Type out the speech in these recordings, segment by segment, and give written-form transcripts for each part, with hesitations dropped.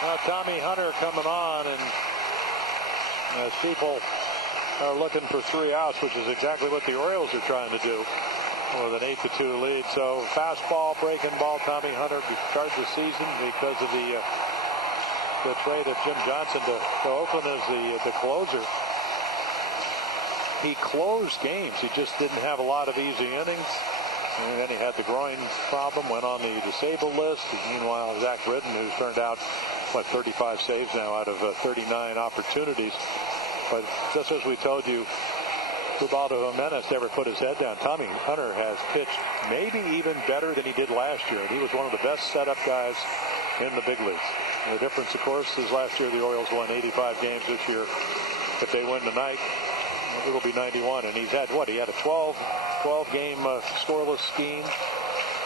Now Tommy Hunter coming on, and as people are looking for 3 outs, which is exactly what the Orioles are trying to do with an 8-2 lead. So fastball, breaking ball. Tommy Hunter started the season because of the trade of Jim Johnson to Oakland as the closer. He closed games. He just didn't have a lot of easy innings. And then he had the groin problem, went on the disabled list. Meanwhile, Zach Britton, who's turned out, 35 saves now out of 39 opportunities. But just as we told you, Ubaldo Jimenez never put his head down. Tommy Hunter has pitched maybe even better than he did last year. And he was one of the best setup guys in the big leagues. And the difference, of course, is last year the Orioles won 85 games. This year, if they win tonight, it will be 91. And he's had what? He had a 12-game scoreless scheme.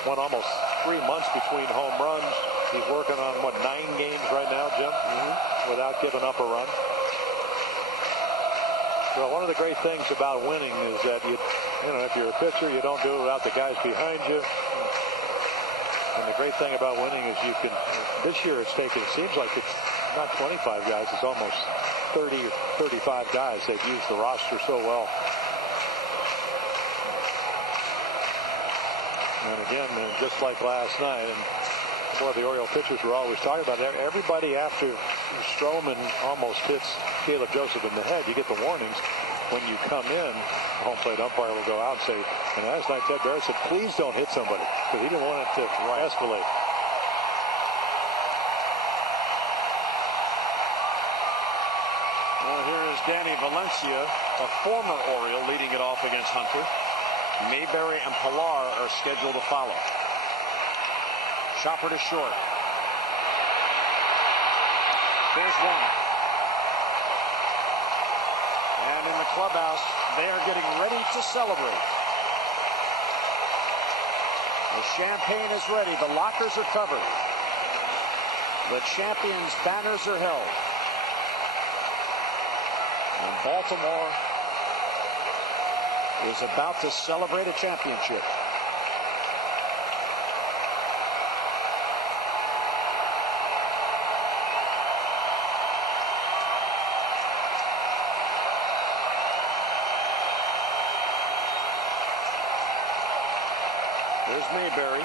Won almost 3 months between home runs. He's working on, 9 games right now, Jim, without giving up a run. Well, one of the great things about winning is that, you know, if you're a pitcher, you don't do it without the guys behind you. And the great thing about winning is you can, this year it seems like it's not 25 guys, it's almost 30 or 35 guys. They've used the roster so well. And again, just like last night, and boy, the Oriole pitchers were always talking about it. Everybody after Stroman almost hits Caleb Joseph in the head, you get the warnings. When you come in, the home plate umpire will go out and say, and last night Ted Barrett said, please don't hit somebody, because he didn't want it to escalate. Well, here is Danny Valencia, a former Oriole, leading it off against Hunter. Mayberry and Pilar are scheduled to follow. Chopper to short. There's one. And in the clubhouse, they are getting ready to celebrate. The champagne is ready. The lockers are covered. The champions' banners are held. And Baltimore is about to celebrate a championship. There's Mayberry.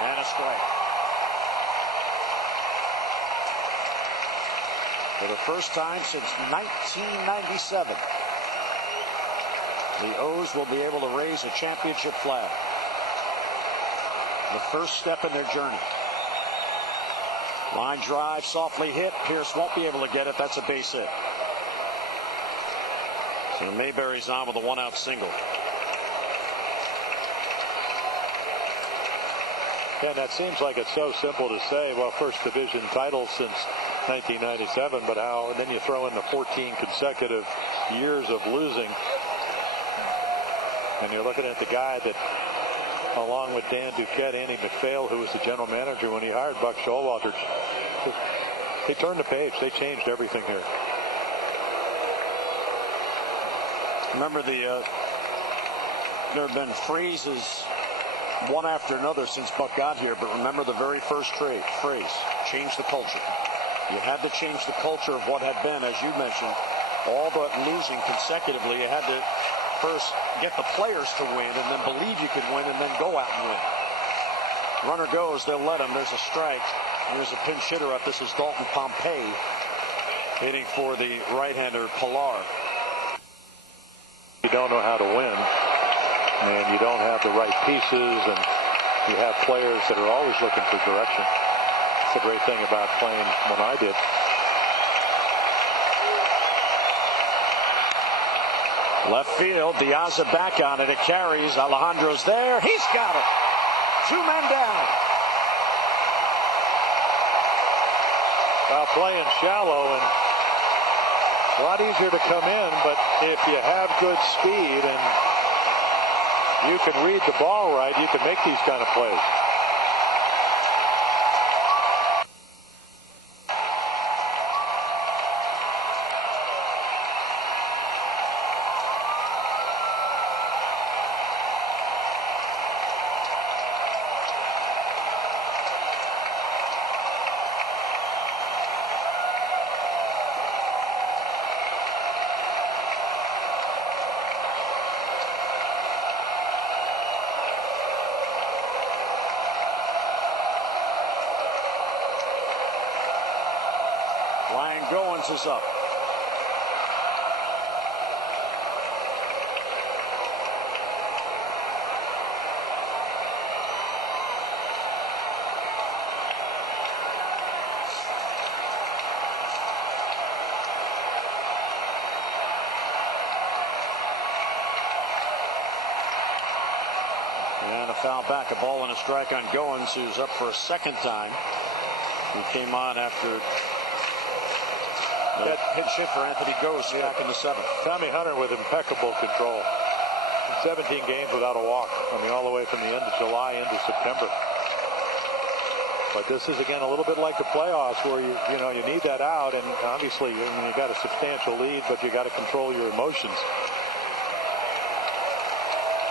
And a strike. For the first time since 1997, the O's will be able to raise a championship flag. The first step in their journey. Line drive, softly hit. Pierce won't be able to get it. That's a base hit. So Mayberry's on with a 1-out single. Yeah, that seems like it's so simple to say, well, first division title since 1997, but how, and then you throw in the 14 consecutive years of losing. And you're looking at the guy that, along with Dan Duquette, Andy McPhail, who was the general manager when he hired Buck Showalter, they turned the page. They changed everything here. Remember, there have been phrases one after another since Buck got here, but remember the very first phrase, change the culture. You had to change the culture of what had been, as you mentioned, all but losing consecutively. You had to first get the players to win and then believe you could win and then go out and win. Runner goes, they'll let him. There's a strike. Here's a pinch hitter up. This is Dalton Pompey hitting for the right-hander Pilar. You don't know how to win, and you don't have the right pieces, and you have players that are always looking for direction. It's a great thing about playing when I did. Left field, Diaz back on it. It carries. Alejandro's there. He's got it. 2 men down. Well, playing shallow and a lot easier to come in, but if you have good speed and you can read the ball right, you can make these kind of plays. Goins is up. And a foul back, a ball and a strike on Goins, who's up for a second time. He came on after that pinch hit for Anthony Ghost back in the seventh. Tommy Hunter with impeccable control. 17 games without a walk. I mean, all the way from the end of July into September. But this is, again, a little bit like the playoffs where you need that out. And obviously, you got a substantial lead, but you got to control your emotions.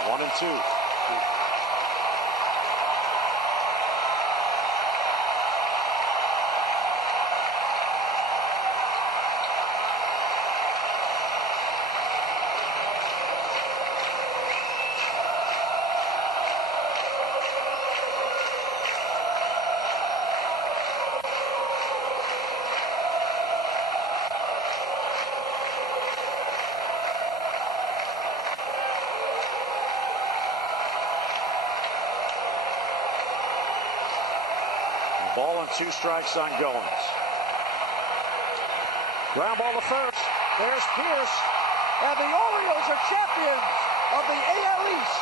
1-2. Ball and 2 strikes on Goins. Ground ball to first. There's Pierce. And the Orioles are champions of the AL East.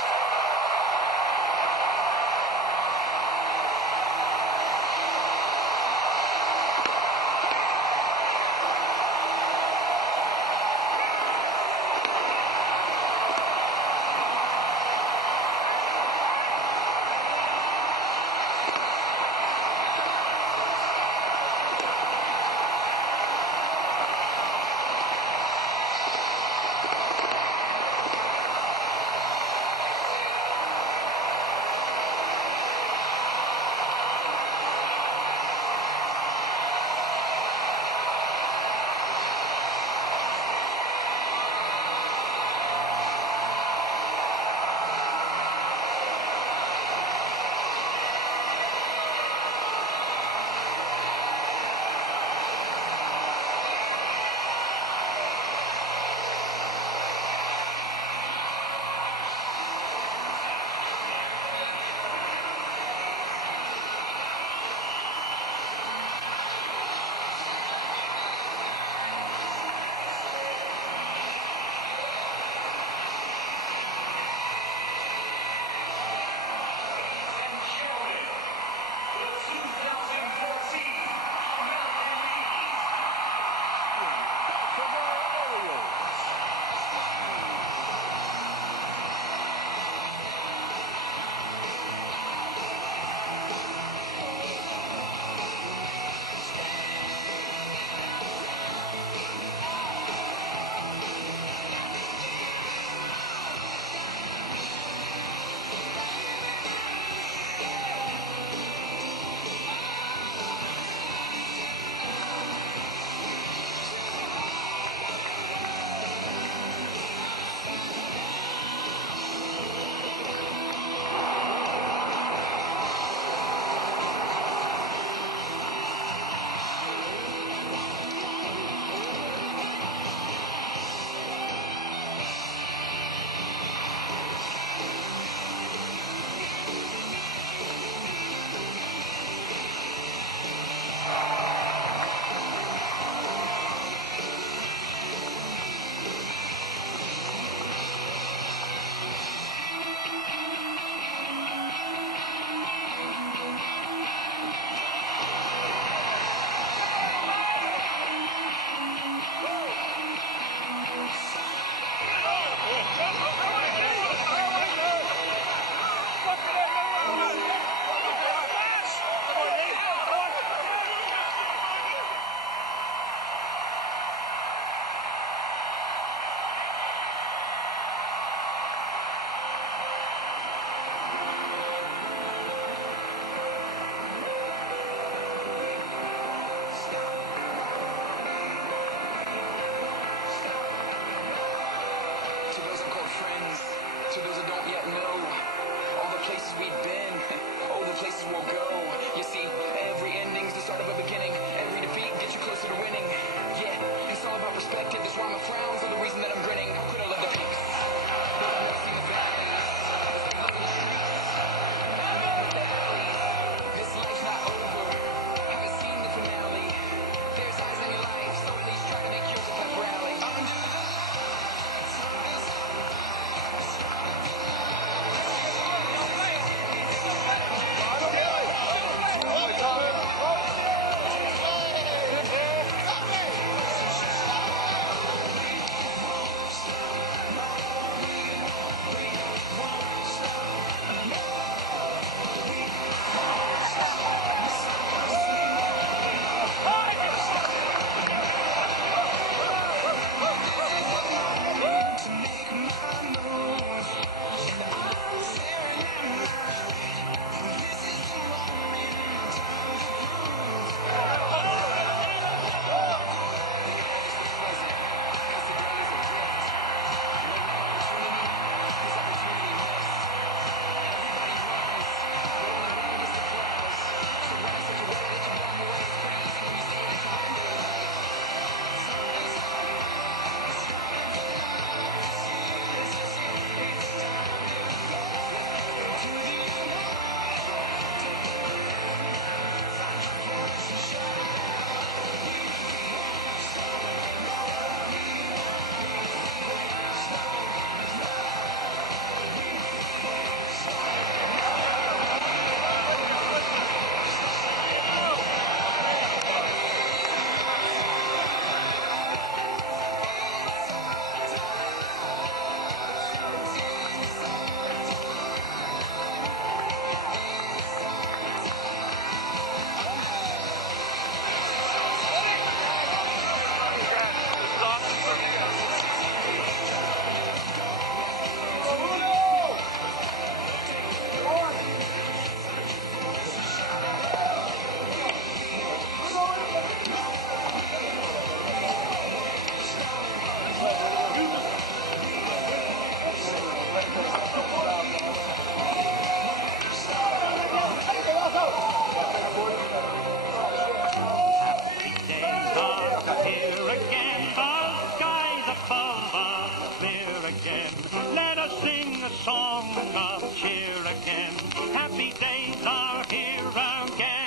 Happy days are here again.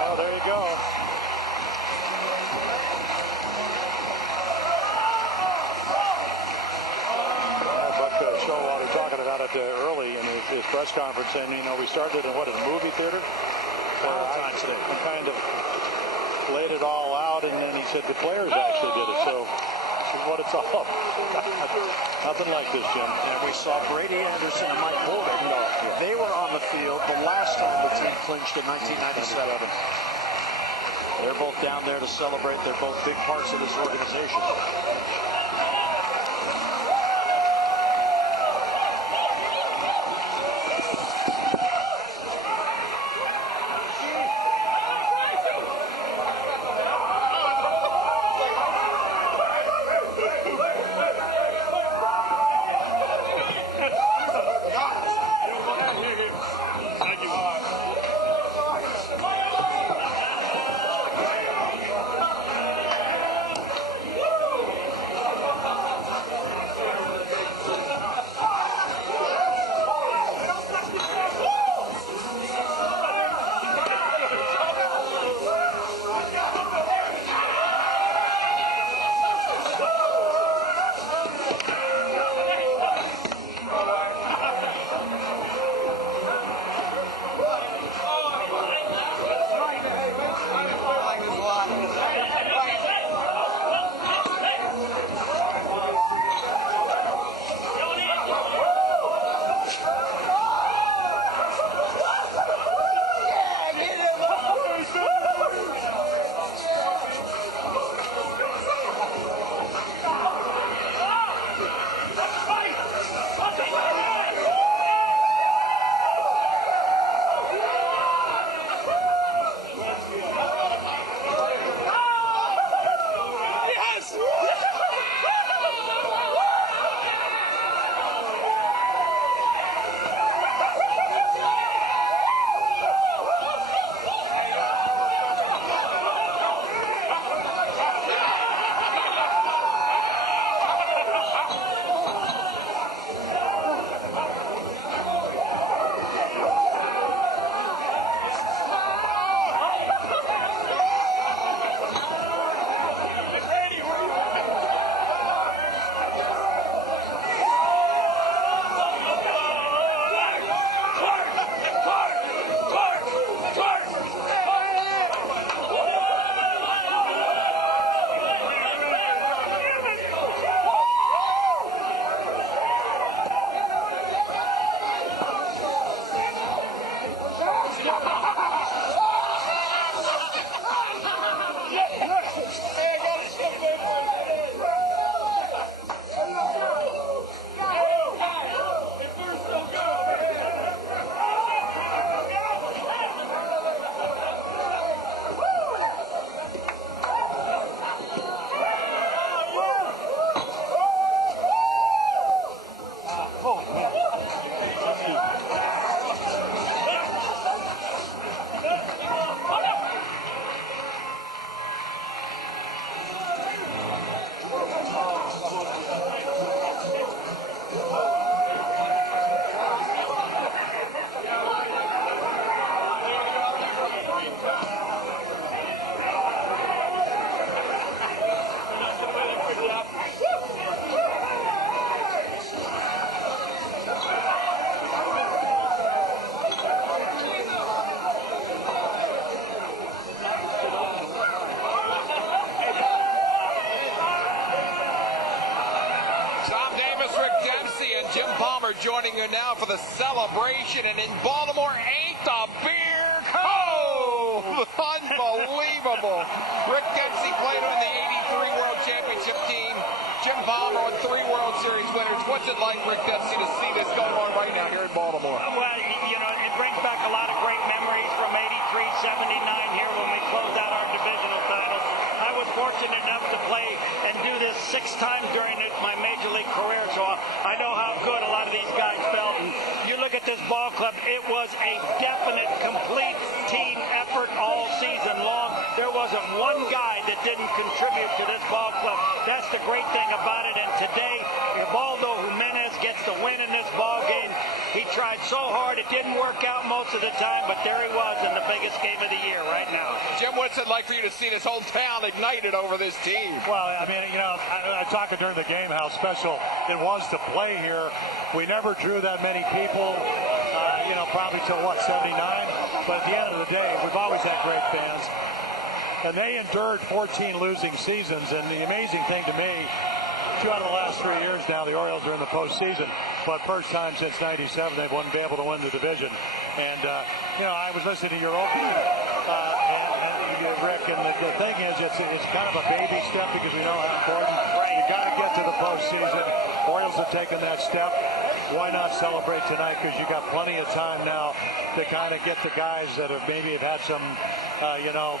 Well, there you go. Buck Showalter talking about it early in his press conference, saying, you know, we started in a movie theater. Time today. I kind of laid it all out, and then he said the players actually did it. So this is what it's all about. Nothing like this, Jim. And we saw Brady Anderson and Mike Holden. They were on the field the last time the team clinched in 1997. They're both down there to celebrate. They're both big parts of this organization. Palmer joining you now for the celebration, and in Baltimore ain't the beer cold. Unbelievable. Rick Dempsey played on the 83 World Championship team. Jim Palmer on 3 World Series winners. What's it like, Rick Dempsey, to see this going on right now here in Baltimore? Well, you know, it brings back a lot of great memories from 83, 79 here when we closed out our divisional titles. I was fortunate enough to play and do this 6 times during my major league career, so I know how good a lot of these guys felt. And you look at this ball club, it was a definite, complete team effort all season long. There wasn't one guy that didn't contribute to this ball club. That's the great thing about it. And today, Ubaldo Jimenez gets the win in this ball game. He tried so hard. It didn't work out most of the time, but there he was in the biggest game of the year right now. Jim, what's it like for you to see this whole town ignited over this team? Well, I mean, you know, I talked during the game how special it was to play here. We never drew that many people, you know, probably till, 79? But at the end of the day, we've always had great fans. And they endured 14 losing seasons. And the amazing thing to me, 2 out of the last 3 years now, the Orioles are in the postseason. But first time since 97, they wouldn't be able to win the division. And, you know, I was listening to your opening, Rick, and the thing is, it's kind of a baby step because we know how important. You got to get to the postseason. Orioles have taken that step. Why not celebrate tonight? Because you got plenty of time now to kind of get the guys that have maybe have had some, you know,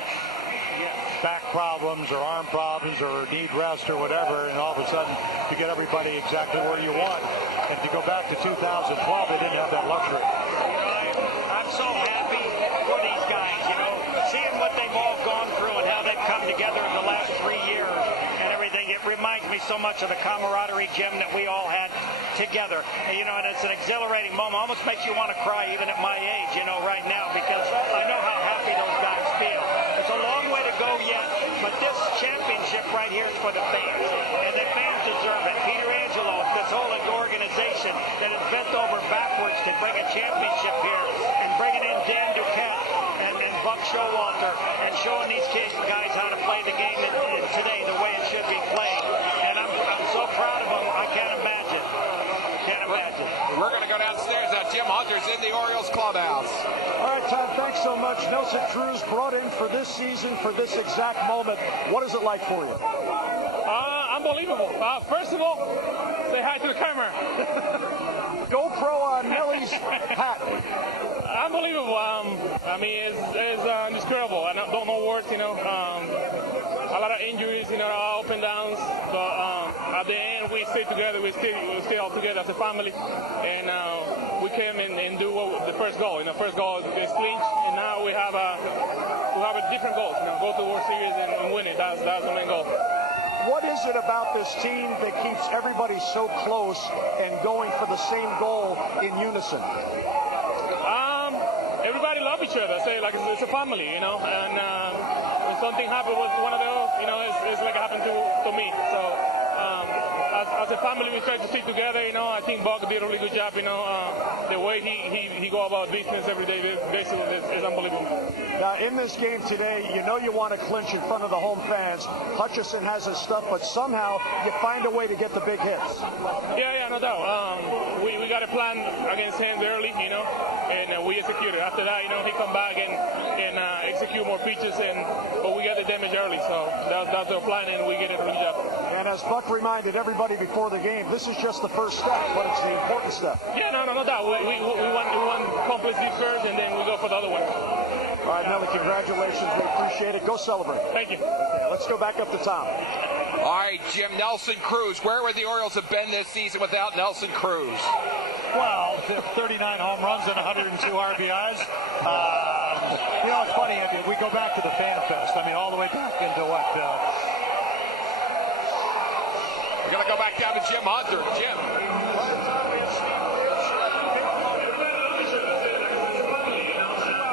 back problems or arm problems or need rest or whatever, and all of a sudden you get everybody exactly where you want. And if you go back to 2012, they didn't have that luxury. I'm so happy for these guys, you know, seeing what they've all gone through and how they've come together in the last 3 years and everything. It reminds me so much of the camaraderie, Jim, that we all had together. And, you know, and it's an exhilarating moment. Almost makes you want to cry even at my age, you know, right now, because I know how happy those guys feel. It's a long way to go yet, but this championship right here is for the fans, and the fans deserve it. Peter Angelo, this whole organization that has bent over backwards to bring a championship here, and bringing in Dan Duquette and Buck Showalter, and showing these guys how to play the game today the way it should be played. And I'm so proud of them. I can't imagine. We're going to go downstairs now. Jim Hunter's in the Orioles clubhouse. All right, Tom, thanks so much. Nelson Cruz brought in for this season, for this exact moment. What is it like for you? Unbelievable. First of all, say hi to the camera. GoPro on Nellie's hat. Unbelievable. I mean, it's indescribable. I don't know words, you know. A lot of injuries, you know, up and downs. But at the end, we stayed together. We stay all together as a family. And we came and do the first goal. You know, first goal is clinch. And now we have a different goal. You know, go to the World Series and win it. That's the main goal. What is it about this team that keeps everybody so close and going for the same goal in unison? Everybody love each other. Say like it's a family, you know. And when something happened with one of those, you know, it's like it happened to me. So as a family, we try to stick together. You know, I think Buck did a really good job. You know, the way he go about business every day, basically, is unbelievable. Now, in this game today, you know you want to clinch in front of the home fans. Hutchison has his stuff, but somehow you find a way to get the big hits. Yeah, no doubt. We got a plan against him early, you know, and we executed. After that, you know, he come back and execute more pitches, but we got the damage early, so that's our plan, and we get it really job. And as Buck reminded everybody before the game, this is just the first step, but it's the important step. Yeah, no doubt. We want to accomplish this first, and then we go for the other one. All right, Nelly, congratulations. We appreciate it. Go celebrate. Thank you. Okay, let's go back up to Tom. All right, Jim, Nelson Cruz. Where would the Orioles have been this season without Nelson Cruz? Well, 39 home runs and 102 RBIs. You know, it's funny. We go back to the Fan Fest. I mean, all the way back into what? We're going to go back down to Jim Hunter. Jim.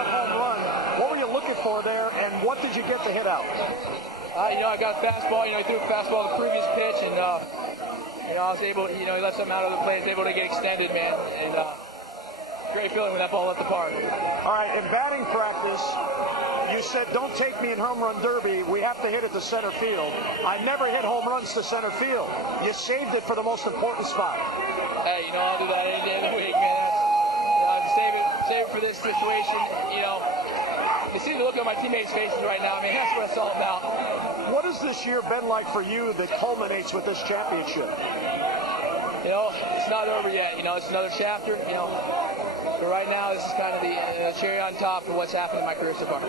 Home run. What were you looking for there, and what did you get to hit out? You know, I got a fastball. You know, he threw a fastball the previous pitch, and you know, I was able. You know, he let something out of the play. I was able to get extended, man, and great feeling when that ball left the park. All right, in batting practice, you said, don't take me in home run derby. We have to hit it to center field. I never hit home runs to center field. You saved it for the most important spot. Hey, I'll do that any day of the week, man. Save it for this situation. You see the look on my teammates' faces right now. I mean, that's what it's all about. What has this year been like for you that culminates with this championship? It's not over yet. It's another chapter. But right now, this is kind of the cherry on top of what's happened in my career so far.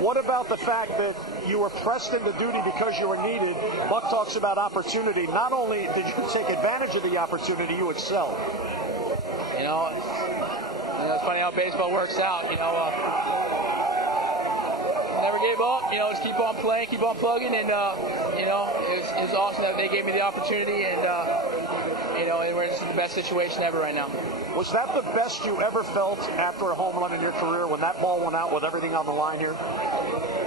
What about the fact that you were pressed into duty because you were needed? Buck talks about opportunity. Not only did you take advantage of the opportunity, you excelled. It's funny how baseball works out. Never gave up. Just keep on playing, keep on plugging, and it was awesome that they gave me the opportunity, and we're in the best situation ever right now. Was that the best you ever felt after a home run in your career when that ball went out with everything on the line here?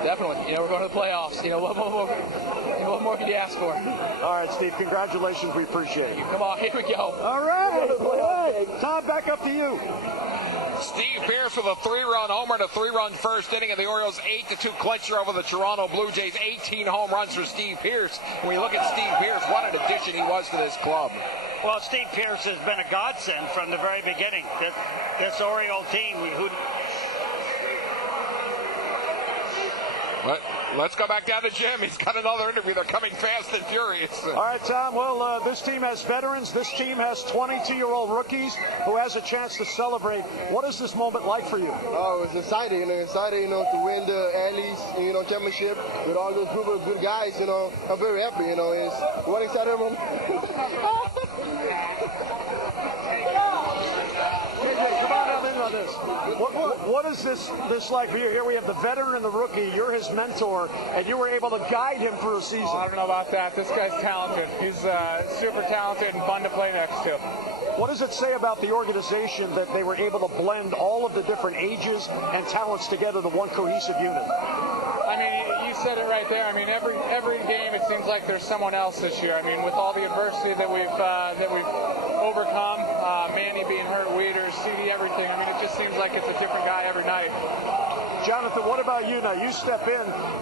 Definitely. We're going to the playoffs. What more could you ask for? All right, Steve. Congratulations. We appreciate it. Come on, here we go. All right. Tom, back up to you. Steve Pearce with a 3-run homer and a 3-run first inning of the Orioles' 8-2 clincher over the Toronto Blue Jays. 18 home runs for Steve Pearce. When you look at Steve Pearce, what an addition he was to this club. Well, Steve Pearce has been a godsend from the very beginning. This Oriole team, Let's go back down to Jim. He's got another interview. They're coming fast and furious. All right, Tom. Well, this team has veterans. This team has 22-year-old rookies who has a chance to celebrate. What is this moment like for you? Oh, it's exciting. Exciting, to win the Andes, championship with all those group of good guys. I'm very happy. It's one exciting moment. JJ, come on in on this. What is this like for you? Here we have the veteran and the rookie. You're his mentor, and you were able to guide him through a season. I don't know about that. This guy's talented. He's super talented and fun to play next to. What does it say about the organization that they were able to blend all of the different ages and talents together to one cohesive unit? I mean, you said it right there. I mean, every game it seems like there's someone else this year. I mean, with all the adversity that we've overcome, Manny being hurt, Weeders, CD, everything. I mean, it just seems like it's a different guy every night. Jonathan, what about you now? You step in.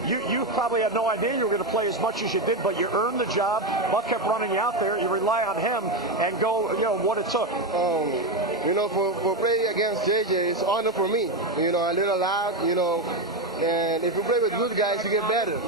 You probably had no idea you were going to play as much as you did, but you earned the job. Buck kept running you out there. You rely on him and go, what it took. For playing against JJ, it's an honor for me. I learn a lot, and if you play with good guys, you get better. If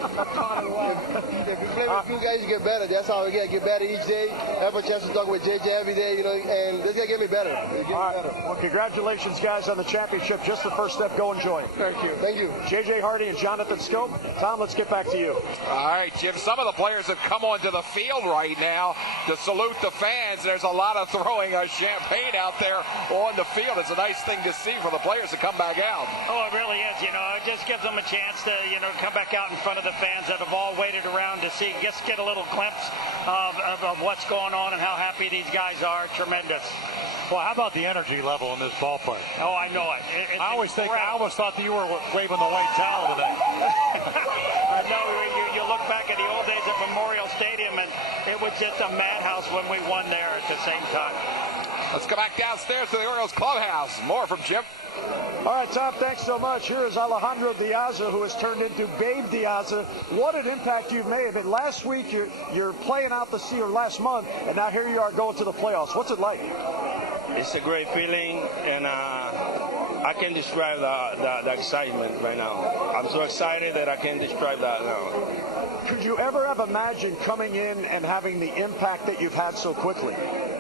you play with good guys, you get better. That's how I get better each day. Have a chance to talk with JJ every day, and this guy get me better. Well, congratulations, guys, on the championship. Just the first step. Go enjoy it. Thank you. Thank you. JJ Hardy and Jonathan Scope. Tom, let's get back to you. All right, Jim. Some of the players have come onto the field right now to salute the fans. There's a lot of throwing champagne out there on the field. It's a nice thing to see for the players to come back out. Oh, it really is. It just gives them a chance to, come back out in front of the fans that have all waited around to see, just get a little glimpse of what's going on and how happy these guys are. Tremendous. Well, how about the energy level in this ballpark? Oh, I know it. I almost thought that you were waving the white towel today. No, you look back at the old days at Memorial Stadium, and it was just a madhouse when we won there at the same time. Let's go back downstairs to the Orioles clubhouse. More from Jim. All right, Tom, thanks so much. Here is Alejandro Diaza, who has turned into Babe Diaza. What an impact you've made. I mean, last week you're playing out the season, last month, and now here you are going to the playoffs. What's it like? It's a great feeling, and I can't describe the excitement right now. I'm so excited that I can't describe that now. Could you ever have imagined coming in and having the impact that you've had so quickly?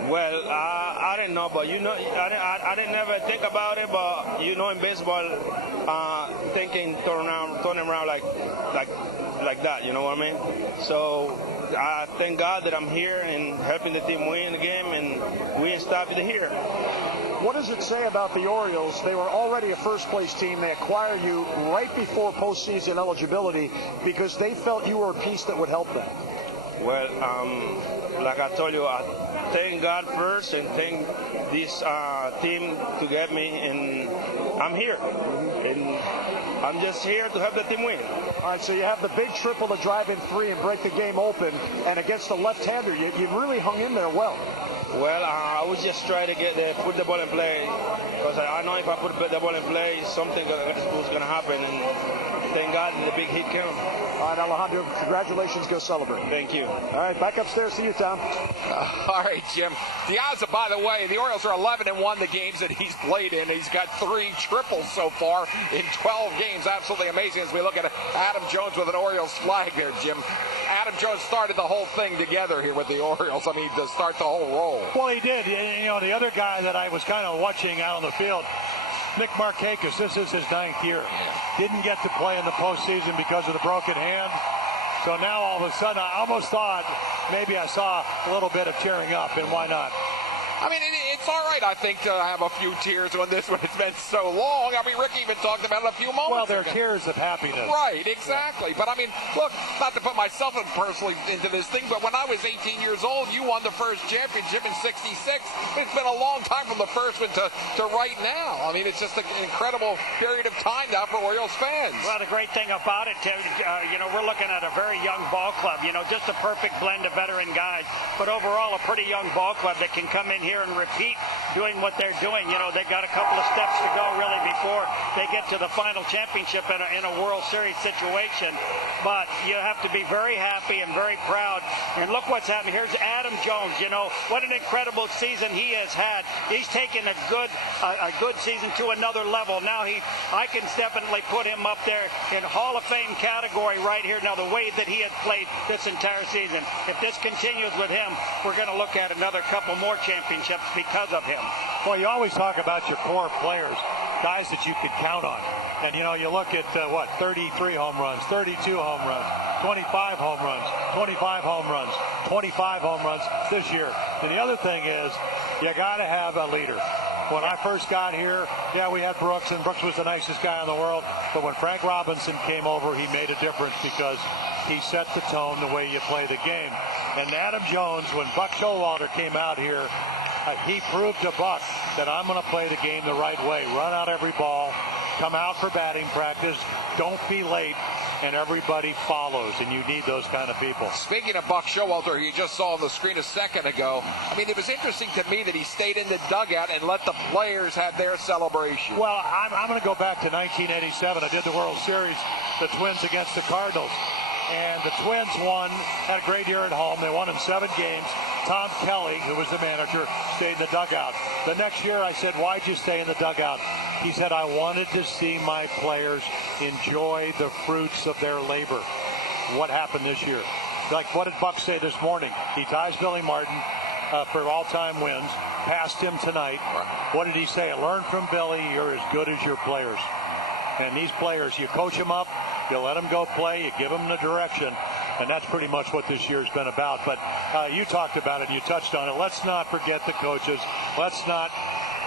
Well, I didn't know, but I didn't never think about it. But in baseball, thinking turning around like that. You know what I mean? So I thank God that I'm here and helping the team win the game, and we ain't stopped here. What does it say about the Orioles? They were already a first-place team. They acquired you right before postseason eligibility because they felt you were a piece that would help them. Well, like I told you, I thank God first and thank this team to get me, and I'm here. And I'm just here to help the team win. All right, so you have the big triple to drive in 3 and break the game open, and against the left-hander, you really hung in there well. Well, I was just trying to put the ball in play, because I know if I put the ball in play, something was going to happen, and thank God the big hit came. All right, Alejandro, congratulations. Go celebrate. Thank you. All right, back upstairs. See you, Tom. All right, Jim. Diaz, by the way, the Orioles are 11-1 the games that he's played in. He's got 3 triples so far in 12 games. Absolutely amazing as we look at Adam Jones with an Orioles flag there, Jim. Adam Jones started the whole thing together here with the Orioles. I mean, to start the whole roll. Well, he did. You know, the other guy that I was kind of watching out on the field, Nick Markakis, this is his 9th year. Didn't get to play in the postseason because of the broken hand. So now all of a sudden, I almost thought maybe I saw a little bit of cheering up, and why not? I mean, it's all right, I think, to have a few tears on this one. It's been so long. I mean, Rick even talked about it a few moments Well, they're ago. tears of happiness. Right, exactly. But, I mean, look, not to put myself personally into this thing, but when I was 18 years old, you won the first championship in '66. It's been a long time from the first one to right now. I mean, it's just an incredible period of time now for Orioles fans. Well, the great thing about it, Tim, you know, we're looking at a very young ball club, you know, just a perfect blend of veteran guys, but overall a pretty young ball club that can come in here and repeat doing what they're doing. You know, they've got a couple of steps to go really before they get to the final championship in a World Series situation. But you have to be very happy and very proud. And look what's happening. Here's Adam Jones. You know, what an incredible season he has had. He's taken a good season to another level. Now I can definitely put him up there in Hall of Fame category right here. Now the way that he has played this entire season. If this continues with him, we're going to look at another couple more championships because of him. Well, you always talk about your core players, guys that you could count on. And, you know, you look at, 33 home runs, 32 home runs, 25 home runs, 25 home runs, 25 home runs this year. And the other thing is, you got to have a leader. When I first got here, yeah, we had Brooks, and Brooks was the nicest guy in the world. But when Frank Robinson came over, he made a difference because he set the tone the way you play the game. And Adam Jones, when Buck Showalter came out here, he proved to Buck that I'm going to play the game the right way. Run out every ball, come out for batting practice, don't be late, and everybody follows, and you need those kind of people. Speaking of Buck Showalter, you just saw on the screen a second ago. I mean, it was interesting to me that he stayed in the dugout and let the players have their celebration. Well, I'm going to go back to 1987. I did the World Series, the Twins against the Cardinals. And the Twins won, had a great year at home. They won in 7 games. Tom Kelly, who was the manager, stayed in the dugout. The next year I said, why'd you stay in the dugout? He said, I wanted to see my players enjoy the fruits of their labor. What happened this year? Like, what did Buck say this morning? He ties Billy Martin for all-time wins, passed him tonight. What did he say? Learn from Billy, you're as good as your players. And these players, you coach them up, you let them go play, you give them the direction, and that's pretty much what this year's been about. But you talked about it, you touched on it. Let's not forget the coaches. Let's not,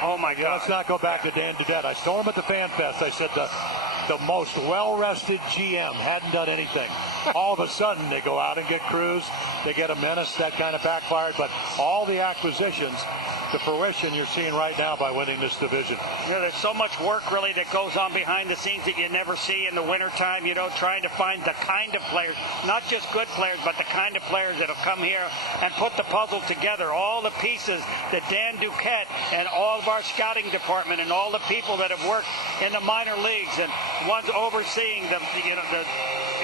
oh my God, let's not go back to Dan Dudette. I told him at the Fan Fest, I said the most well-rested GM hadn't done anything. All of a sudden, they go out and get Cruz, they get a Menace, that kind of backfired, but all the acquisitions, the fruition you're seeing right now by winning this division. You know, there's so much work really that goes on behind the scenes that you never see in the wintertime, you know, trying to find the kind of players, not just good players, but the kind of players that'll come here and put the puzzle together. All the pieces that Dan Duquette and all of our scouting department and all the people that have worked in the minor leagues and ones overseeing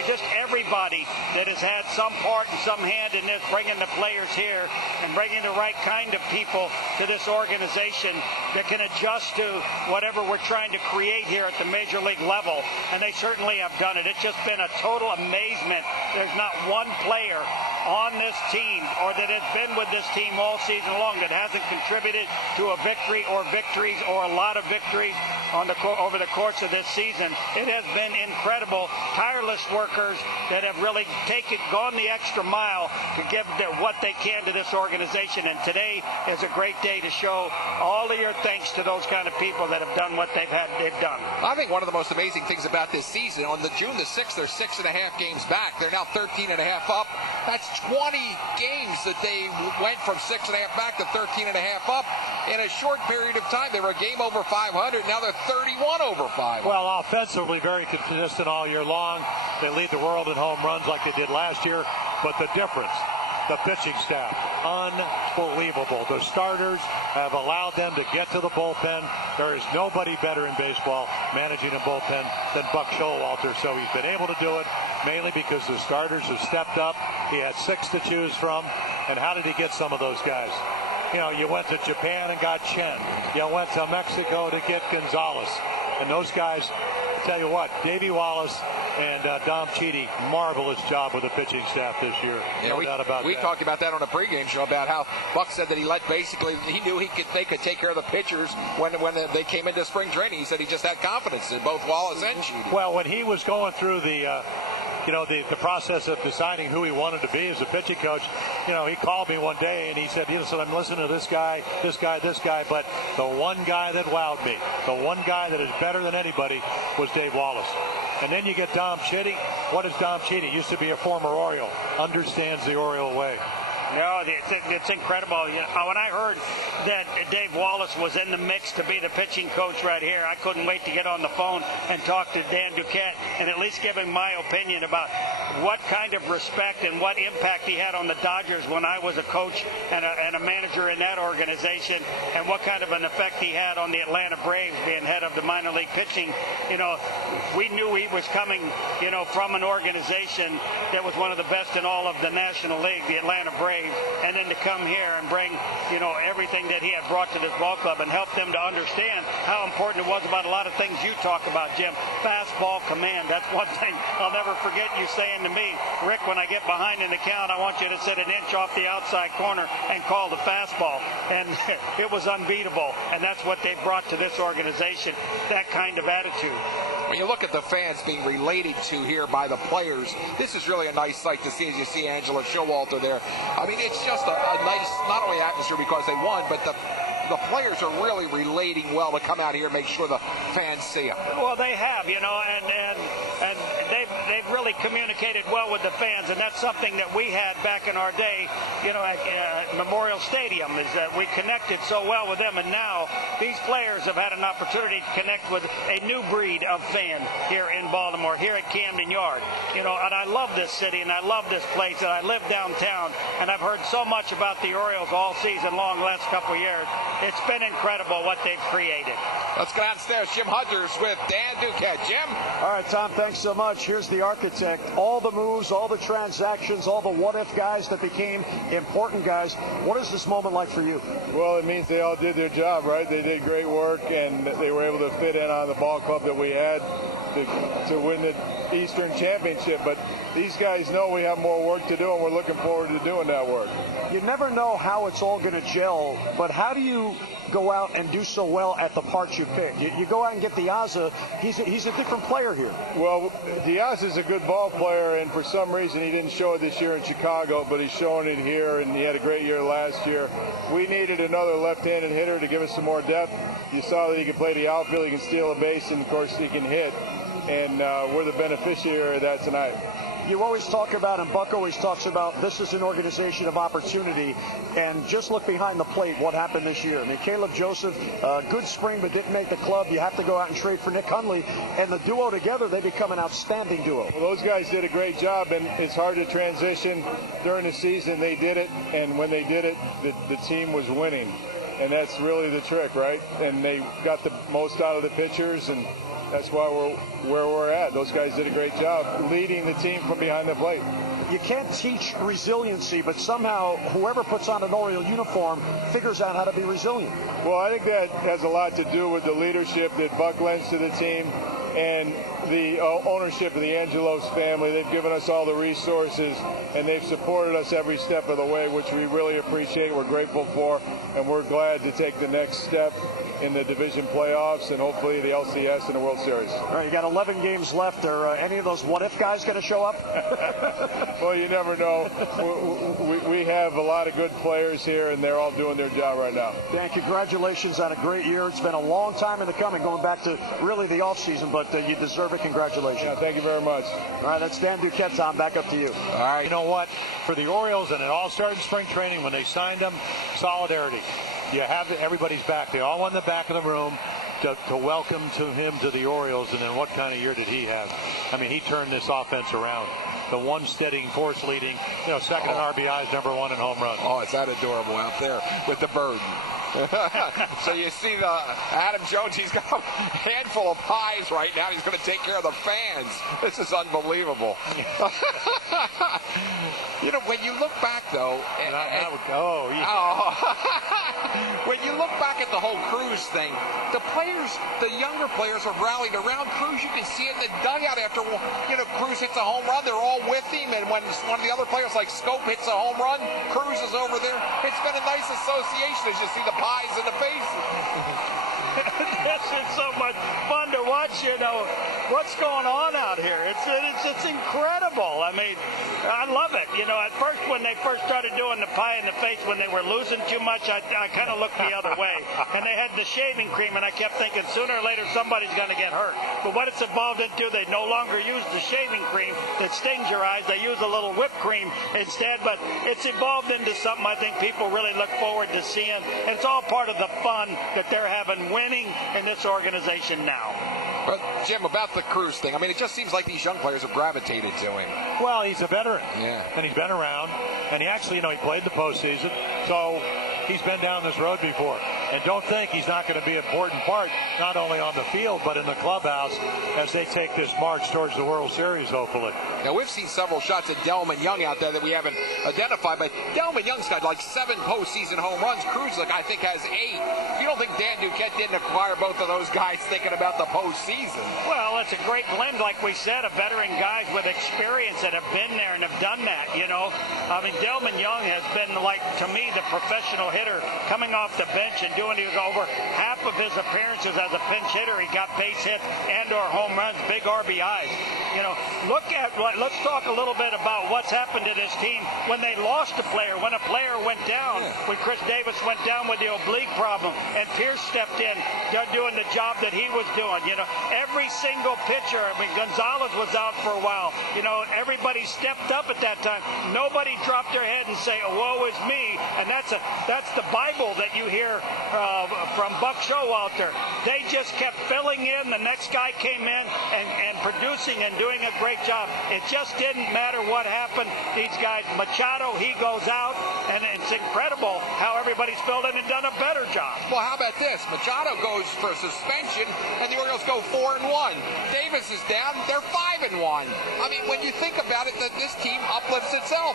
just everybody that has had some part and some hand in this, bringing the players here and bringing the right kind of people to this organization that can adjust to whatever we're trying to create here at the major league level. And they certainly have done it. It's just been a total amazement. There's not one player on this team or that has been with this team all season long that hasn't contributed to a victory or victories or a lot of victories over the course of this season. It has been incredible, tireless workers that have really gone the extra mile to give what they can to this organization. And today is a great day to show all of your thanks to those kind of people that have done what they've done. I think one of the most amazing things about this season, on June the 6th, they're 6.5 games back. They're now 13.5 up. That's 20 games that they went from 6.5 back to 13.5 up in a short period of time. They were a game over 500. Now they're 31 over 5. Well, offensively, very consistent all year long. They lead the world in home runs like they did last year. But the difference, the pitching staff, unbelievable. The starters have allowed them to get to the bullpen. There is nobody better in baseball managing a bullpen than Buck Showalter. So he's been able to do it mainly because the starters have stepped up. He had 6 to choose from. And how did he get some of those guys? You know, you went to Japan and got Chen. You went to Mexico to get Gonzalez. And those guys, I tell you what, Davey Wallace and Dom Chidi, marvelous job with the pitching staff this year. No doubt about that. We talked about that on a pregame show about how Buck said that he knew they could take care of the pitchers when they came into spring training. He said he just had confidence in both Wallace and Chidi. Well, when he was going through the process of deciding who he wanted to be as a pitching coach, he called me one day and he said, listen, I'm listening to this guy, but the one guy that wowed me, the one guy that is better than anybody was Dave Wallace. And then you get Dom Chidi. What is Dom Chidi? Used to be a former Oriole. Understands the Oriole way. No, it's incredible. When I heard that Dave Wallace was in the mix to be the pitching coach right here, I couldn't wait to get on the phone and talk to Dan Duquette and at least give him my opinion about what kind of respect and what impact he had on the Dodgers when I was a coach and a manager in that organization, and what kind of an effect he had on the Atlanta Braves being head of the minor league pitching. We knew he was coming, from an organization that was one of the best in all of the National League, the Atlanta Braves. And then to come here and bring, everything that he had brought to this ball club and help them to understand how important it was about a lot of things you talk about, Jim. Fastball command. That's one thing I'll never forget you saying to me, Rick, when I get behind in the count, I want you to sit an inch off the outside corner and call the fastball. And it was unbeatable. And that's what they brought to this organization, that kind of attitude. When you look at the fans being related to here by the players, this is really a nice sight to see as you see Angela Showalter there. I mean, it's just a nice, not only atmosphere because they won, but the players are really relating well to come out here and make sure the fans see them. Well, they have, and they've really communicated well with the fans, and that's something that we had back in our day, at Memorial Stadium, is that we connected so well with them, and now these players have had an opportunity to connect with a new breed of fan here in Baltimore, here at Camden Yard. And I love this city, and I love this place, and I live downtown, and I've heard so much about the Orioles all season long, last couple of years. It's been incredible what they've created. Let's go downstairs. Jim Hunters with Dan Duquette. Jim? All right, Tom, thanks so much. Here's the architect. All the moves, all the transactions, all the what-if guys that became important guys. What is this moment like for you? Well, it means they all did their job, right? They did great work, and they were able to fit in on the ball club that we had to win the Eastern Championship. But these guys know we have more work to do, and we're looking forward to doing that work. You never know how it's all going to gel, but how do you go out and do so well at the parts you pick? You go out and get Diaza. He's a different player here. Well, Diaza's a good ball player, and for some reason he didn't show it this year in Chicago, but he's showing it here, and he had a great year last year. We needed another left-handed hitter to give us some more depth. You saw that he can play the outfield, he can steal a base, and of course he can hit, and we're the beneficiary of that tonight. You always talk about, and Buck always talks about, this is an organization of opportunity. And just look behind the plate, what happened this year. I mean, Caleb Joseph, good spring, but didn't make the club. You have to go out and trade for Nick Hundley. And the duo together, they become an outstanding duo. Well, those guys did a great job, and it's hard to transition. During the season, they did it. And when they did it, the team was winning. And that's really the trick, right? And they got the most out of the pitchers, and that's why we're where we're at. Those guys did a great job leading the team from behind the plate. You can't teach resiliency, but somehow whoever puts on an Oriole uniform figures out how to be resilient. Well, I think that has a lot to do with the leadership that Buck lends to the team and the ownership of the Angelos family. They've given us all the resources, and they've supported us every step of the way, which we really appreciate, we're grateful for, and we're glad to take the next step in the division playoffs and hopefully the LCS and the World Series. All right, you got 11 games left. Are any of those what-if guys going to show up? Well, you never know. We have a lot of good players here, and they're all doing their job right now. Dan, congratulations on a great year. It's been a long time in the coming, going back to really the offseason, but you deserve it. Congratulations. Yeah, thank you very much. All right, that's Dan Duquette. Tom, back up to you. All right. You know what? For the Orioles, and it all started in spring training when they signed them, solidarity. You have everybody's back. They all went in the back of the room. to welcome him to the Orioles, and then what kind of year did he have? I mean, he turned this offense around. The one steadying force leading, second in RBIs, number one in home runs. Oh, is that adorable out there with the bird? So you see Adam Jones, he's got a handful of pies right now. He's going to take care of the fans. This is unbelievable. When you look back, though. When you look back at the whole Cruz thing, the younger players have rallied around Cruz. You can see it in the dugout after, Cruz hits a home run. They're all with him. And when one of the other players, like Scope, hits a home run, Cruz is over there. It's been a nice association as you see the pies in the faces. This is so much fun to watch, what's going on out here. It's incredible. I mean, I love it. At first, when they first started doing the pie in the face, when they were losing too much, I kind of looked the other way. And they had the shaving cream, and I kept thinking sooner or later somebody's going to get hurt. But what it's evolved into, they no longer use the shaving cream that stings your eyes. They use a little whipped cream instead. But it's evolved into something I think people really look forward to seeing. And it's all part of the fun that they're having winning in this organization now. But, Jim, about the Cruz thing, I mean, it just seems like these young players have gravitated to him. Well, he's a veteran. Yeah. And he's been around. And he actually, he played the postseason. So he's been down this road before. And don't think he's not going to be an important part, not only on the field, but in the clubhouse as they take this march towards the World Series, hopefully. Now, we've seen several shots at Delman Young out there that we haven't identified, but Delman Young's got like 7 postseason home runs. Cruz, I think, has 8. You don't think Dan Duquette didn't acquire both of those guys thinking about the postseason? Well, it's a great blend, like we said, of veteran guys with experience that have been there and have done that, I mean, Delman Young has been, like, to me, the professional hitter coming off the bench and doing over half of his appearances as a pinch hitter. He got base hits and or home runs, big RBIs. Let's talk a little bit about what's happened to this team when they lost a player, when a player went down, when Chris Davis went down with the oblique problem, and Pierce stepped in, doing the job that he was doing. Every single pitcher, I mean, Gonzalez was out for a while. Everybody stepped up at that time. Nobody dropped their head and say, woe is me. And that's the Bible that you hear from Buck Showalter. They just kept filling in. The next guy came in and producing and doing a great job. It just didn't matter what happened. These guys, Machado, he goes out, and it's incredible how everybody's filled in and done a better job. Well, how about this? Machado goes for suspension, and the Orioles go 4-1. Davis is down. They're 5-1. I mean, when you think about it, this team uplifts itself.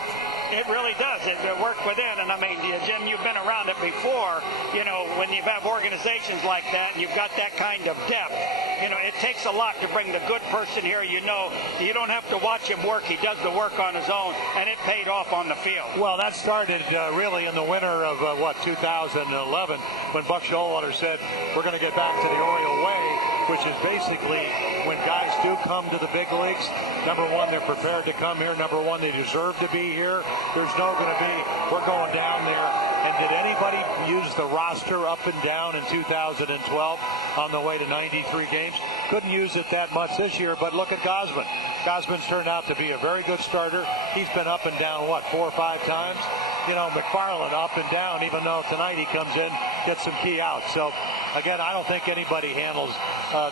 It really does. It worked within, and I mean, Jim, you've been around it before. When you have organizations like that and you've got that kind of depth, it takes a lot to bring the good person here. You don't have to watch him work. He does the work on his own, and it paid off on the field. Well, that started really in the winter of 2011 when Buck Showalter said we're going to get back to the Oriole way, which is basically when guys do come to the big leagues, number one, they're prepared to come here. Number one, they deserve to be here. There's no going to be, we're going down there. And did anybody use the roster up and down in 2012 on the way to 93 games? Couldn't use it that much this year, but look at Gausman. Gausman's turned out to be a very good starter. He's been up and down, 4 or 5 times? McFarland up and down, even though tonight he comes in, gets some key outs. So, again, I don't think anybody handles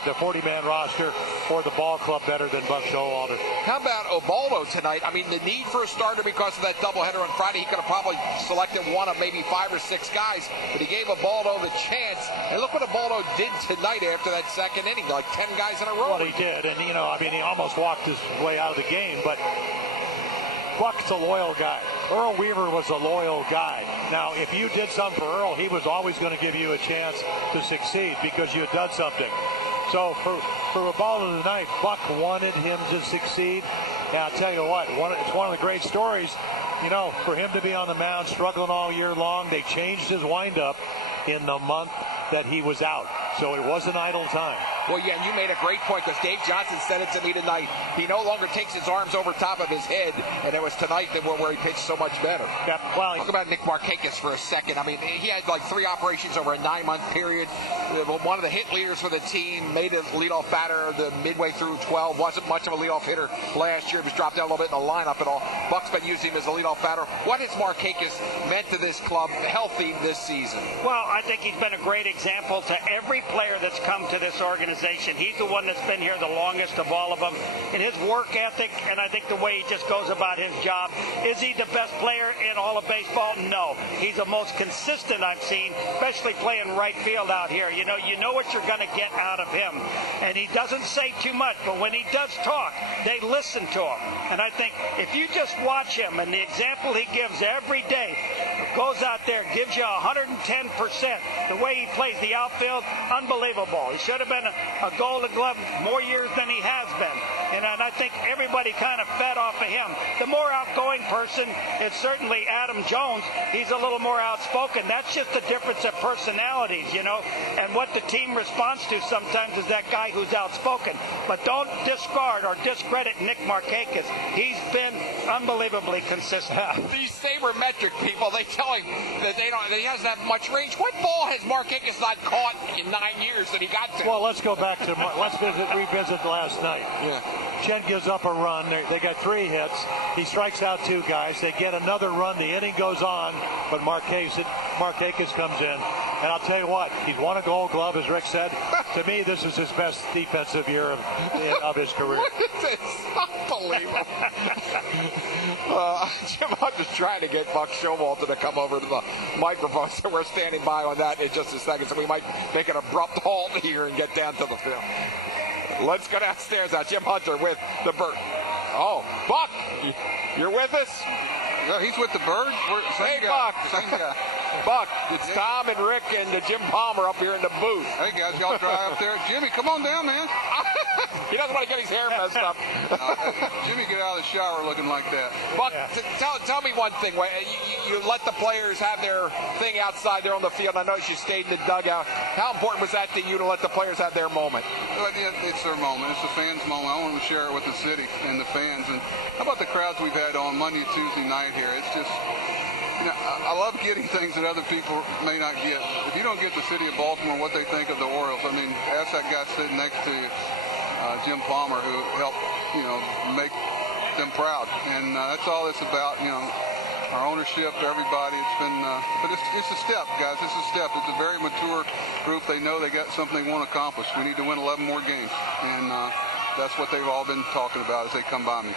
the 40-man roster or the ball club better than Buck Showalter. How about Ubaldo tonight? I mean, the need for a starter because of that doubleheader on Friday, he could have probably selected one of maybe 5 or 6 guys, but he gave Ubaldo the chance. And look what Ubaldo did tonight after that second inning, like 10 guys in a row. Well, he did, and, he almost walked his way out of the game, but Buck's a loyal guy. Earl Weaver was a loyal guy. Now, if you did something for Earl, he was always going to give you a chance to succeed because you had done something. So for Ubaldo tonight, Buck wanted him to succeed. And I'll tell you what, it's one of the great stories, for him to be on the mound struggling all year long. They changed his windup in the month that he was out. So it wasn't idle time. Well, yeah, and you made a great point because Dave Johnson said it to me tonight. He no longer takes his arms over top of his head, and it was tonight that where he pitched so much better. Yep. Well, talk about Nick Markakis for a second. I mean, he had like 3 operations over a 9-month period. One of the hit leaders for the team, made a leadoff batter the midway through 12. Wasn't much of a leadoff hitter last year. He was dropped down a little bit in the lineup and all. Buck's been using him as a leadoff batter. What has Markakis meant to this club healthy this season? Well, I think he's been a great example to every player that's come to this organization. He's the one that's been here the longest of all of them. And his work ethic, and I think the way he just goes about his job. Is he the best player in all of baseball? No. He's the most consistent I've seen, especially playing right field out here. You know what you're going to get out of him. And he doesn't say too much, but when he does talk, they listen to him. And I think if you just watch him and the example he gives every day, goes out there, gives you 110%. The way he plays the outfield, unbelievable. He should have been a Golden Glove more years than he has been. And I think everybody kind of fed off of him. The more outgoing person is certainly Adam Jones. He's a little more outspoken. That's just the difference of personalities, and what the team responds to sometimes is that guy who's outspoken. But don't discard or discredit Nick Markakis. He's been unbelievably consistent. These sabermetric people, they tell him that he doesn't have much range. What ball has Markakis not caught in 9 years that he got to? Well, let's go back to revisit last night. Yeah. Chen gives up a run. They got 3 hits. He strikes out 2 guys. They get another run. The inning goes on, but Markakis comes in. And I'll tell you what, he's won a Gold Glove, as Rick said. To me, this is his best defensive year of his career. What is this? Unbelievable. Jim Hunter's trying to get Buck Showalter to come over to the microphone, so we're standing by on that in just a second. So we might make an abrupt halt here and get down to the field. Let's go downstairs now. Jim Hunter with the Bird. Oh, Buck, you're with us? Yeah, he's with the Bird. Hey, guy. Buck. Same guy. Buck, it's Tom and Rick and Jim Palmer up here in the booth. Hey, guys, y'all dry up there. Jimmy, come on down, man. He doesn't want to get his hair messed up. Jimmy, get out of the shower looking like that. Buck, tell me one thing. You let the players have their thing outside there on the field. I noticed you stayed in the dugout. How important was that to you to let the players have their moment? Well, it's their moment. It's the fans' moment. I want them to share it with the city and the fans. And how about the crowds we've had on Monday and Tuesday night here? It's just... I love getting things that other people may not get. If you don't get the city of Baltimore what they think of the Orioles, I mean, ask that guy sitting next to you, Jim Palmer, who helped, make them proud. And that's all it's about, our ownership, everybody. It's been, but it's a step, guys. It's a step. It's a very mature group. They know they got something they want to accomplish. We need to win 11 more games. And that's what they've all been talking about as they come by me.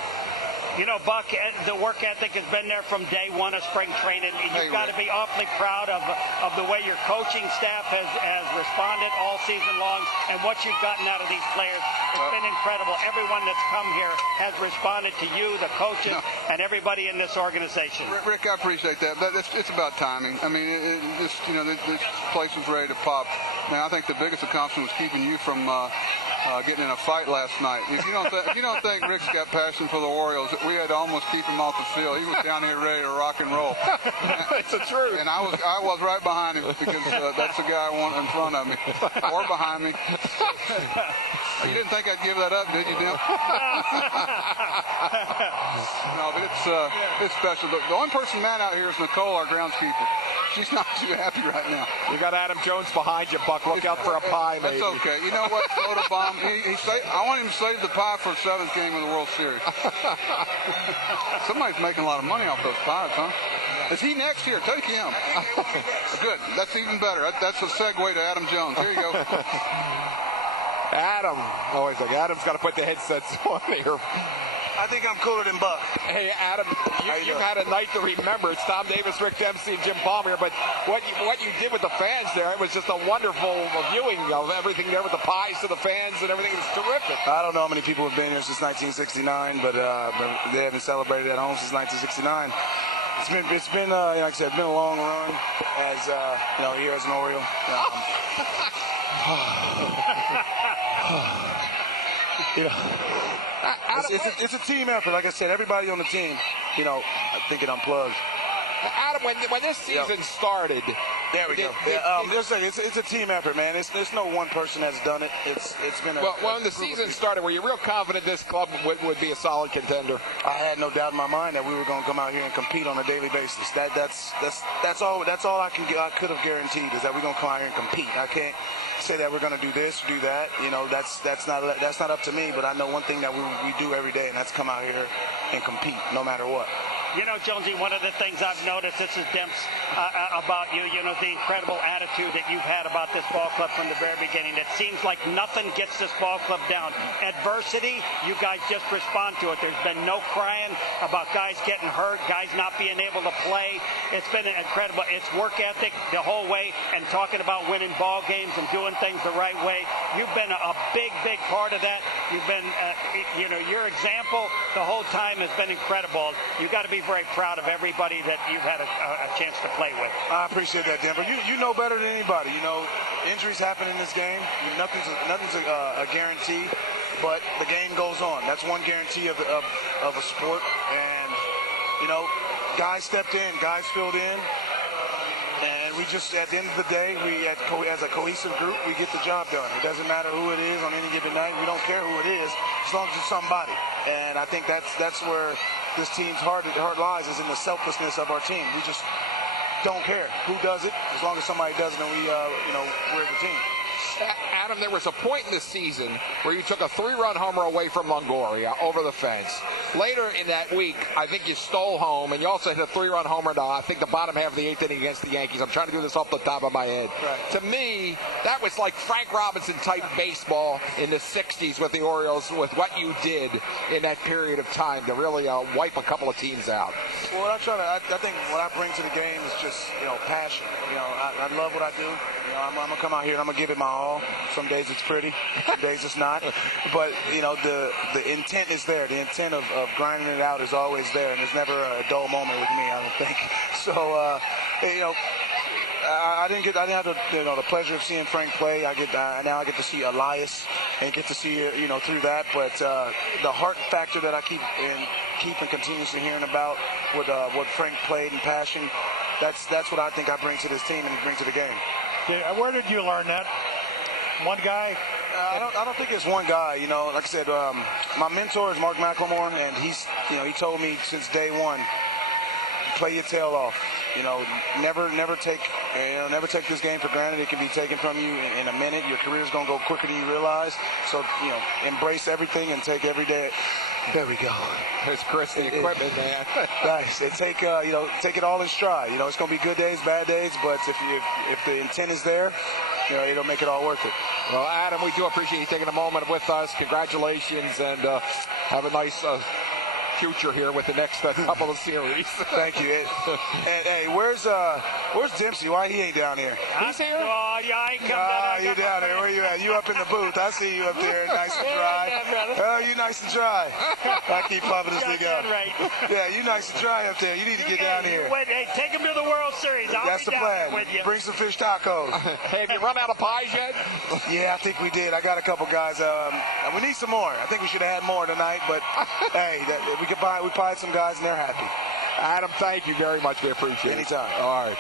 Buck, the work ethic has been there from day one of spring training. You've got to be awfully proud of the way your coaching staff has responded all season long and what you've gotten out of these players. It's been incredible. Everyone that's come here has responded to you, the coaches, and everybody in this organization. Rick, I appreciate that. It's about timing. I mean, this place was ready to pop. Now, I think the biggest accomplishment was keeping you from getting in a fight last night. If you don't think Rick's got passion for the Orioles, we had to almost keep him off the field. He was down here ready to rock and roll. It's the truth. And I was right behind him because that's the guy I want in front of me or behind me. You didn't think I'd give that up, did you, Jim? No, but it's special. The only person mad out here is Nicole, our groundskeeper. She's not too happy right now. You got Adam Jones behind you, Buck. Look out for a pie, maybe. That's okay. You know what? Soda bomb. I want him to save the pie for the 7th game of the World Series. Somebody's making a lot of money off those pies, huh? Is he next here? Take him. Good. That's even better. That's a segue to Adam Jones. Here you go. Adam. Oh, wait a second. Adam's got to put the headsets on here. I think I'm cooler than Buck. Hey, Adam, you've had a night to remember. It's Tom Davis, Rick Dempsey, and Jim Palmer. But what you did with the fans there, it was just a wonderful viewing of everything there with the pies to the fans and everything. It was terrific. I don't know how many people have been here since 1969, but they haven't celebrated at home since 1969. It's been like I said, it's been a long run as here as an Oriole. It's a team effort. Like I said, everybody on the team, I think it unplugs. Adam, when this season started, There we go. It's a team effort, man. There's no one person that's done it. It's been a. Well, when the season started, were you real confident this club would be a solid contender? I had no doubt in my mind that we were going to come out here and compete on a daily basis. That's all I could have guaranteed is that we're going to come out here and compete. I can't say that we're going to do this, do that. You know, that's not up to me. But I know one thing that we do every day, and that's come out here and compete, no matter what. You know, Jonesy, one of the things I've noticed, this is Demps, about you, the incredible attitude that you've had about this ball club from the very beginning. It seems like nothing gets this ball club down. Adversity, you guys just respond to it. There's been no crying about guys getting hurt, guys not being able to play. It's been incredible. It's work ethic the whole way, and talking about winning ball games and doing things the right way. You've been a big, big part of that. You've been, your example the whole time has been incredible. You've got to be very proud of everybody that you've had a chance to play with. I appreciate that, Denver. You know better than anybody. You know, injuries happen in this game. Nothing's a guarantee, but the game goes on. That's one guarantee of a sport. And, you know, guys stepped in, guys filled in. And we just, at the end of the day, as a cohesive group, we get the job done. It doesn't matter who it is on any given night. We don't care who it is, as long as it's somebody. And I think that's where this team's heart lies, is in the selflessness of our team. We just don't care who does it. As long as somebody does it, then we're the team. Adam, there was a point in the season where you took a 3-run homer away from Longoria over the fence. Later in that week, I think you stole home, and you also hit a 3-run homer to, I think, the bottom half of the 8th inning against the Yankees. I'm trying to do this off the top of my head. Right. To me, that was like Frank Robinson-type baseball in the 60s with the Orioles, with what you did in that period of time to really wipe a couple of teams out. Well, I think what I bring to the game is just, passion. I love what I do. I'm going to come out here and I'm going to give it my all. Some days it's pretty, some days it's not. But, the intent is there. The intent of grinding it out is always there, and there's never a dull moment with me, I don't think. So, I didn't have the pleasure of seeing Frank play. Now I get to see Elias and get to see through that. But the heart factor that I keep continuously hearing about with what Frank played and passion, that's what I think I bring to this team and bring to the game. Yeah, where did you learn that? One guy? I don't think it's one guy. Like I said, my mentor is Mark McLemore, and he told me since day one, play your tail off. Never take this game for granted. It can be taken from you in a minute. Your career's gonna go quicker than you realize. So embrace everything and take every day. There we go. There's Chris, the equipment, man. Nice. And take it all in stride. It's gonna be good days, bad days, but if the intent is there, it'll make it all worth it. Well, Adam, we do appreciate you taking a moment with us. Congratulations, and have a nice future here with the next couple of series. Thank you. And hey, where's Dempsey? Why he ain't down here? He's here. Oh, yeah, I come down. You down there? Where you at? You up in the booth? I see you up there, nice and dry. Oh, you nice and dry. I keep pumping this thing up. Right. Yeah, you nice and dry up there. You need to get down here. Hey, take him to the World Series. That's the plan. With you. Bring some fish tacos. Hey, have you run out of pies yet? Yeah, I think we did. I got a couple guys. We need some more. I think we should have had more tonight, but hey, we pied some guys and they're happy. Adam, thank you very much. We appreciate it. Anytime. All right.